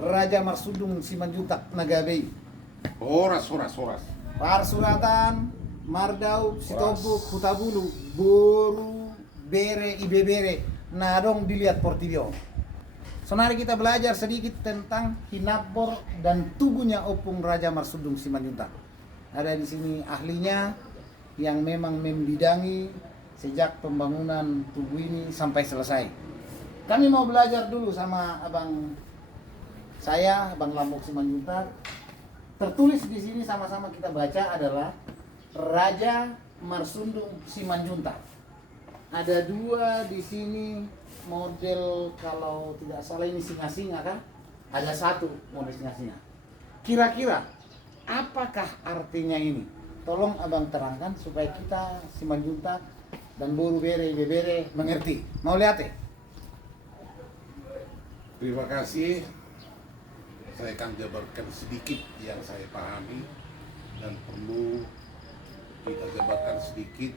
Raja Marsudung Simanjuntak Nagabei. Horas. Parsuratan, Mardau, Sitobuk, Hutabulu, Boru, Bere, Ibebere. Nah dong dilihat Portibio. Sonari kita belajar sedikit tentang Hinabor dan tubuhnya Opung Raja Marsudung Simanjuntak. Ada di sini ahlinya yang memang membidangi sejak pembangunan tubuh ini sampai selesai. Kami mau belajar dulu sama abang saya, Abang Lambok Simanjuntak. Tertulis di sini sama-sama kita baca adalah Raja Marsudung Simanjuntak. Ada dua di sini model, kalau tidak salah ini singa-singa kan? Ada satu model singa-singa. Kira-kira apakah artinya ini? Tolong abang terangkan supaya kita Simanjuntak dan Boru Bere Bebere mengerti. Mau lihat ya? Terima kasih. Saya akan jabarkan sedikit yang saya pahami dan perlu kita jabarkan sedikit,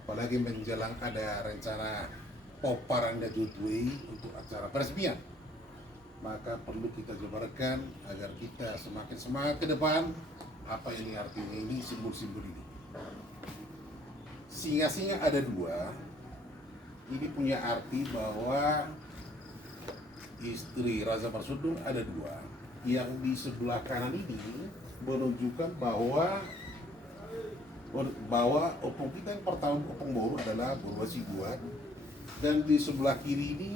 apalagi menjelang ada rencana Poparanda Dudui untuk acara peresmian, maka perlu kita jabarkan agar kita semakin semangat ke depan. Apa ini artinya, ini simbol-simbol ini. Singa-singa ada dua. Ini punya arti bahwa istri Raja Marsudung ada dua. Yang di sebelah kanan ini menunjukkan bahwa opung kita yang pertama, opung Boru adalah Boru Hasibuan, dan di sebelah kiri ini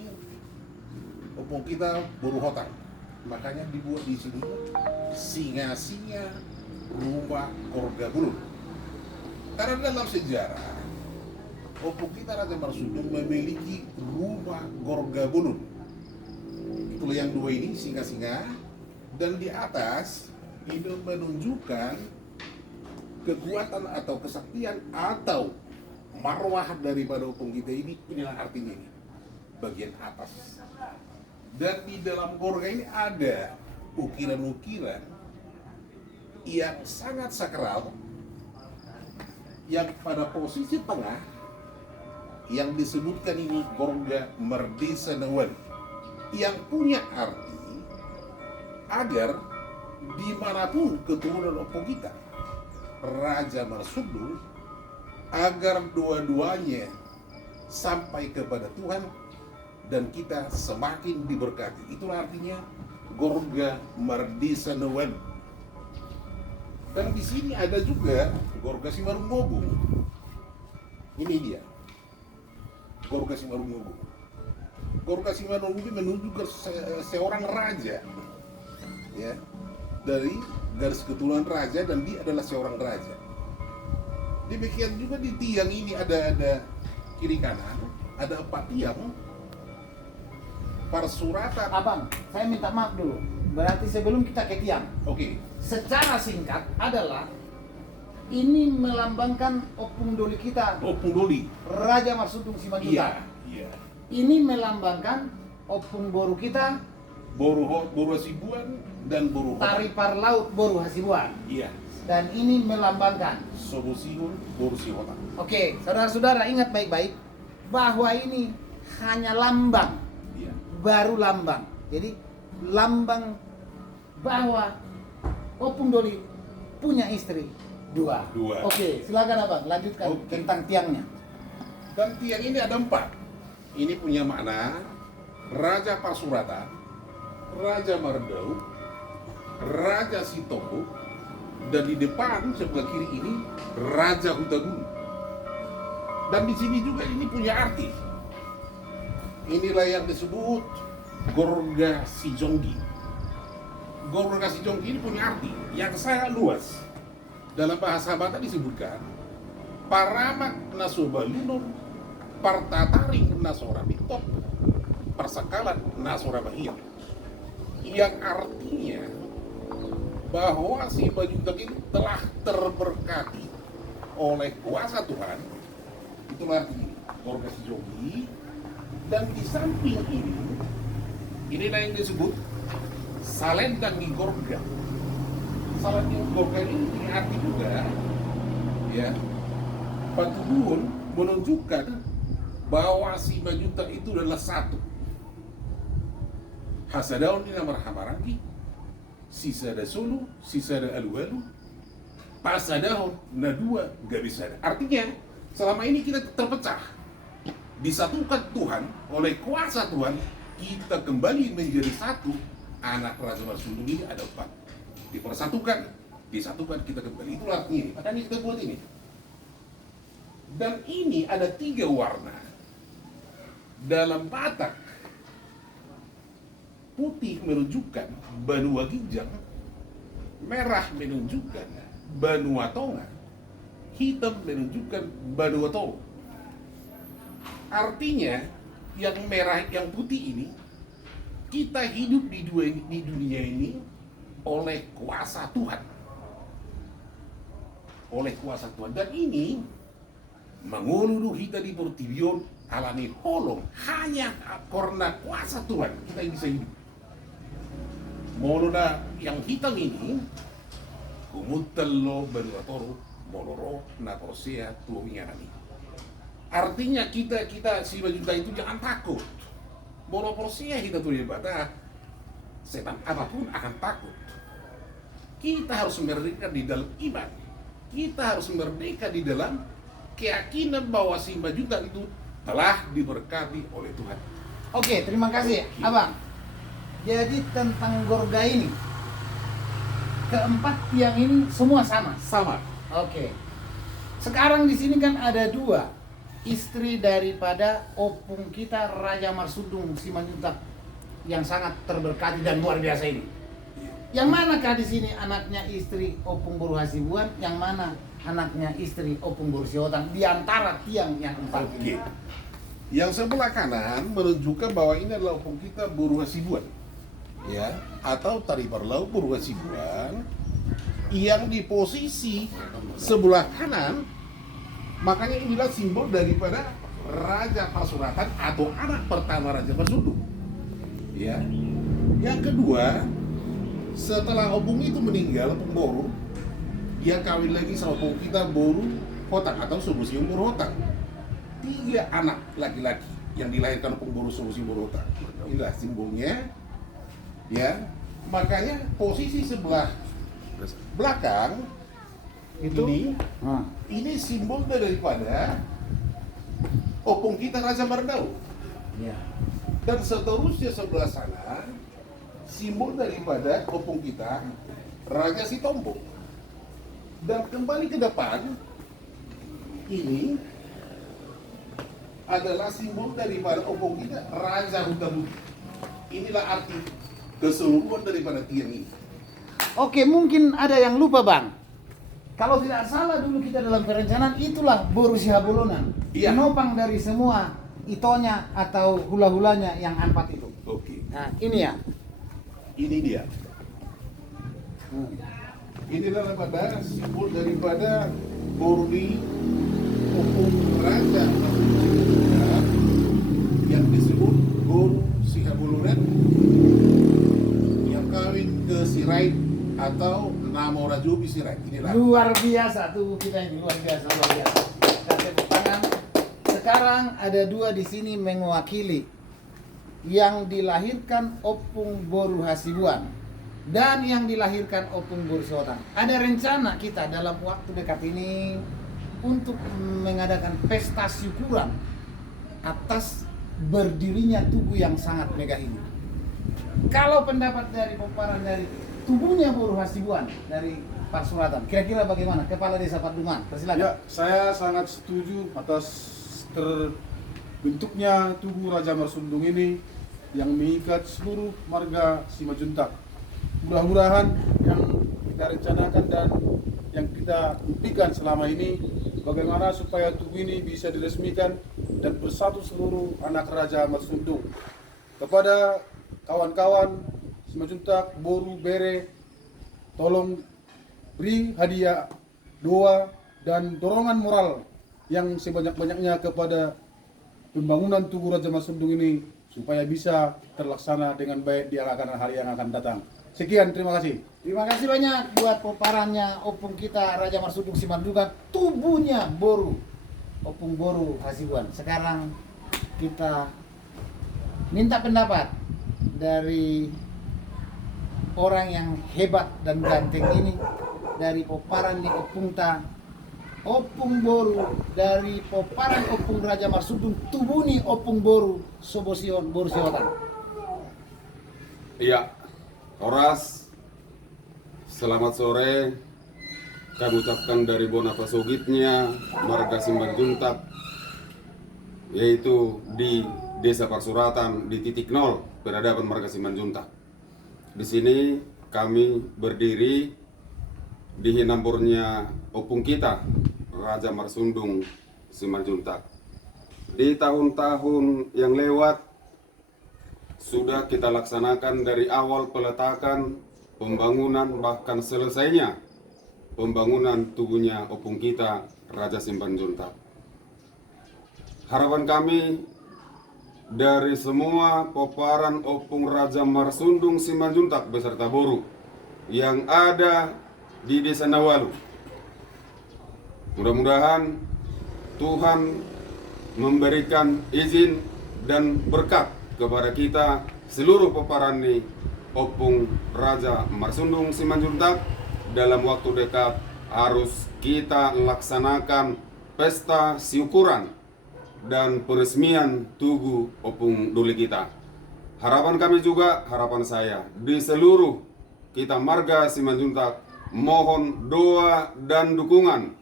opung kita Boru Hotang. Makanya dibuat di sini singa-singa rumah Gorga Bulun. Karena dalam sejarah opung kita Raja Marsudung memiliki rumah Gorga Bulun. Itulah yang dua ini singa-singa, dan di atas ini menunjukkan kekuatan atau kesaktian atau marwah daripada opung kita ini. Inilah artinya ini bagian atas. Dan di dalam gorga ini ada ukiran-ukiran yang sangat sakral, yang pada posisi tengah yang disebutkan ini Gorga Merdesa Newen, yang punya arti agar dimanapun keturunan opung kita Raja Marsudung, agar dua-duanya sampai kepada Tuhan dan kita semakin diberkati. Itulah artinya Gorga Merdesa Newen. Dan di sini ada juga Gorga Simarungogo. Ini dia Gorga Simarungogo. Gorga Simarungogo menunjukkan seorang raja, ya, dari garis keturunan raja, dan dia adalah seorang raja. Demikian juga di tiang ini ada kiri kanan ada 4 tiang. Parsuratan. Abang, saya minta maaf dulu. Berarti sebelum kita ke tiang, Oke. secara singkat adalah ini melambangkan opung doli kita, Opung Doli. Raja Marsudung Simanjuntak. Iya. Ini melambangkan opung Boru kita, Boru Hasibuan dan Boru Hotang. Tari Parlaut Boru Hasibuan. Iya. Dan ini melambangkan. Sobosihun Boru Sihotang. Oke, saudara-saudara ingat baik-baik bahwa ini hanya lambang, Iya. baru lambang. Jadi lambang bahwa opung doli punya istri dua. Oke, silakan abang lanjutkan Oke. tentang tiangnya. Dan tiang ini ada 4. Ini punya makna Raja Parsurata, Raja Mardau, Raja Sitobo, dan di depan sebelah kiri ini Raja Hutagulu. Dan di sini juga ini punya arti. Inilah yang disebut Gorga Sijonggi. Gorga Sijonggi ini punya arti yang sangat luas. Dalam bahasa Batak disebutkan Paramak Nasobalunur, Partataring Nasorabitok, Persakalan Nasorabahir, yang artinya bahwa si Simanjuntak ini telah terberkati oleh kuasa Tuhan. Itulah arti Gorga Sijonggi. Dan di samping ini, inilah yang disebut Salendang di Gorga. Salendang di Gorga ini punya arti juga, ya, Patuduhun menunjukkan bahwa si Simanjuntak itu adalah satu. Hasadaon ina marhamarangki, sisada solo, sisada alu-alu, pasadahon na dua gak bisa. Artinya selama ini kita terpecah, disatukan Tuhan oleh kuasa Tuhan, kita kembali menjadi satu. Anak Raja Marsundung ini ada 4, dipersatukan, disatukan, kita kembali. Itulah artinya ini. Makanya kita buat ini. Dan ini ada 3 warna dalam Batak. Putih menunjukkan Banua Ginjang, merah menunjukkan Banua Tonga, hitam menunjukkan Banua Tolo. Artinya yang merah, yang putih ini, kita hidup di dunia ini oleh kuasa Tuhan. Oleh kuasa Tuhan. Dan ini menguluru kita di Portibion alami holong hanya karena kuasa Tuhan kita bisa hidup. Molona yang hitam ini kumutelo beruatoro moloro na prosea tuwingarani. Artinya kita si Majuta itu jangan takut. Bolo prosea kita tuh ibadah setan apapun akan takut. Kita harus merdeka di dalam iman. Kita harus merdeka di dalam keyakinan bahwa si Majuta itu telah diberkati oleh Tuhan. Oke, terima kasih, Abang. Jadi tentang Gorga ini, keempat tiang ini semua sama. Sama. Oke. Sekarang di sini kan ada 2 istri daripada opung kita Raja Marsundung Simanjuntak yang sangat terberkati dan luar biasa ini. Yang manakah di sini anaknya istri opung Boru Hasibuan, yang mana anaknya istri opung Boru Siotan di antara tiang yang 4 ini? Yang sebelah kanan menunjukkan bahwa ini adalah opung kita Boru Hasibuan, ya, atau Tari Parlau Boru Hasibuan, yang di posisi sebelah kanan. Makanya inilah simbol daripada Raja Pasuratan atau anak pertama Raja Marsundung. Ya. Yang kedua, setelah opung itu meninggal, opung Boru, dia kawin lagi sama opung kita Boru Hotang atau Subusium Boru Hotang. 3 anak laki-laki yang dilahirkan opung Boru Subusium Boru Hotang. Inilah simbolnya. Ya. Makanya posisi sebelah belakang Itu ini simbol daripada opung kita Raja Mardau. ya. Dan seterusnya sebelah sana simbol daripada opung kita Raja Sitompok. Dan kembali ke depan ini adalah simbol daripada opung kita Raja Hutabudi. Inilah arti keseluruhan daripada tiang ini. Oke, mungkin ada yang lupa, Bang. Kalau tidak salah dulu kita dalam perencanaan itulah Boru Sihabulunan. Iya. Penopang dari semua itonya atau hula-hulanya yang 4 itu. Oke. Nah, ini ya. Ini dia. Ini daripada simbol daripada Bordi opung Raja yang disebut Boru Sihabulunan yang kawin ke Sirait atau Namo Rajobi Sirait. Inilah Luar biasa tubuh kita ini, luar biasa, luar biasa. Kita tepuk tangan. Sekarang ada 2 di sini mewakili yang dilahirkan opung Boru Hasibuan dan yang dilahirkan opung Boru Siotan. Ada rencana kita dalam waktu dekat ini untuk mengadakan pesta syukuran atas berdirinya tubuh yang sangat megah ini. Kalau pendapat dari pemparan dari tubuhnya Boru Hasibuan dari Pasuratan, kira-kira bagaimana? Kepala Desa Padungan, persilakan. Ya, saya sangat setuju atas terbentuknya tubuh Raja Marsundung ini yang mengikat seluruh marga Simajuntak. Mudah-mudahan yang kita rencanakan dan yang kita impikan selama ini, bagaimana supaya tubuh ini bisa diresmikan dan bersatu seluruh anak Raja Marsundung. Kepada kawan-kawan Simajuntak, Boru, Bere, tolong beri hadiah, doa, dan dorongan moral yang sebanyak-banyaknya kepada pembangunan Tugu Raja Marsundung ini supaya bisa terlaksana dengan baik di hari yang akan datang. Sekian, terima kasih. Terima kasih banyak buat pemparannya opung kita Raja Marsundung Simanjuntak, tubuhnya Boru, opung Boru Hasibuan. Sekarang kita minta pendapat dari orang yang hebat dan ganteng ini, dari poparan di Opungta, Opung Boru, dari poparan Opung Raja Marsudung, Tubuni Opung Boru, Sobosion, Boru Siwatan. Iya, Horas, selamat sore. Kami ucapkan dari Bonapa Sogitnya, Marga Simanjuntak, yaitu di Desa Parsuratan di titik nol peradaban Marga Simanjuntak. Di sini kami berdiri di hinamburnya opung kita, Raja Marsundung Simanjuntak. Di tahun-tahun yang lewat sudah kita laksanakan dari awal peletakan, pembangunan, bahkan selesainya pembangunan tubuhnya opung kita, Raja Simanjuntak. Harapan kami dari semua poparan opung Raja Marsundung Simanjuntak beserta Boru yang ada di Desa Nawalu, mudah-mudahan Tuhan memberikan izin dan berkat kepada kita seluruh poparan ini opung Raja Marsundung Simanjuntak. Dalam waktu dekat harus kita laksanakan pesta syukuran dan peresmian tugu opung duli kita. Harapan kami juga, harapan saya, di seluruh kita Marga Simanjuntak mohon doa dan dukungan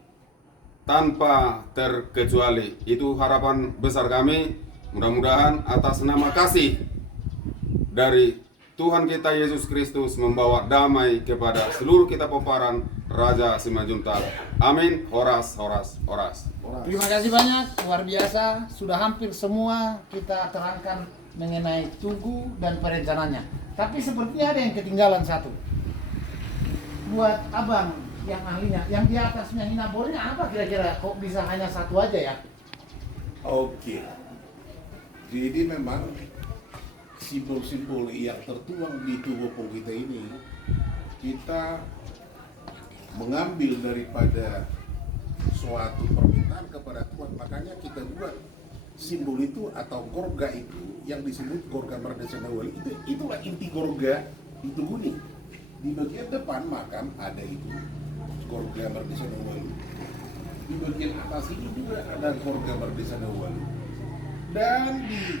tanpa terkecuali. Itu harapan besar kami. Mudah-mudahan atas nama kasih dari Tuhan kita Yesus Kristus membawa damai kepada seluruh kita poparan Raja Simanjuntak. Amin. Horas, horas, horas. Terima kasih banyak, luar biasa. Sudah hampir semua kita terangkan mengenai tugu dan perencanaannya. Tapi seperti ada yang ketinggalan satu. Buat abang yang ahlinya, yang di atasnya hinabornya apa kira-kira? Kok bisa hanya satu aja ya? Oke. Jadi memang simbol-simbol yang tertuang di tubuh opung kita ini kita mengambil daripada suatu permintaan kepada Tuhan, makanya kita buat simbol itu atau gorga itu yang disebut gorga Mardesa Nawali. Itulah inti gorga di tugu ini. Di bagian depan makam ada itu gorga Mardesa Nawali. Di bagian atas ini juga ada gorga Mardesa Nawali. Dan di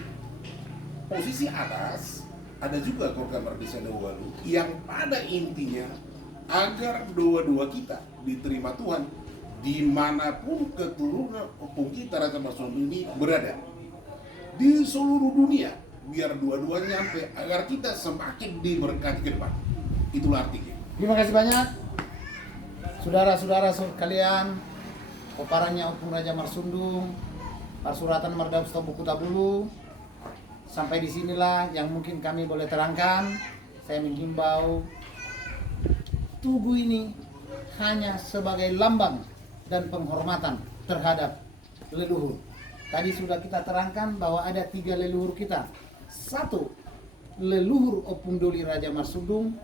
posisi atas ada juga gorga Mardesa Nawalu yang pada intinya agar doa-doa kita diterima Tuhan dimanapun keturunan opung kita Raja Marsundung ini berada di seluruh dunia, biar dua-duanya nyampe agar kita semakin diberkati ke depan. Itulah artinya. Terima kasih banyak saudara-saudara sekalian, poparannya opung Raja Marsundung, Parsuratan Mardau Stobu Kutabulu. Sampai disinilah yang mungkin kami boleh terangkan. Saya menghimbau tugu ini hanya sebagai lambang dan penghormatan terhadap leluhur. Tadi sudah kita terangkan bahwa ada 3 leluhur kita. 1, leluhur Opung Doli Raja Marsundung.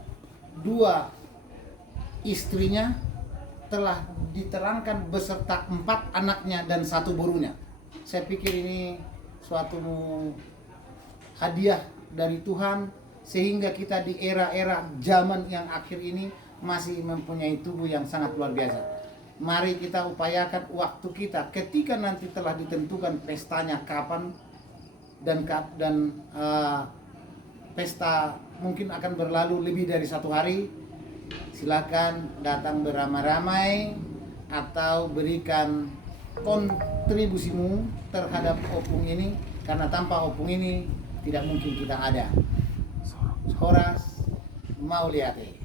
2, istrinya telah diterangkan beserta 4 anaknya dan 1 borunya. Saya pikir ini suatu hadiah dari Tuhan sehingga kita di era-era zaman yang akhir ini masih mempunyai tubuh yang sangat luar biasa. Mari kita upayakan waktu kita ketika nanti telah ditentukan pestanya kapan dan pesta mungkin akan berlalu lebih dari 1 hari. Silakan datang beramai-ramai atau berikan kontribusimu terhadap opung ini, karena tanpa opung ini tidak mungkin kita ada. Horas Mauliate.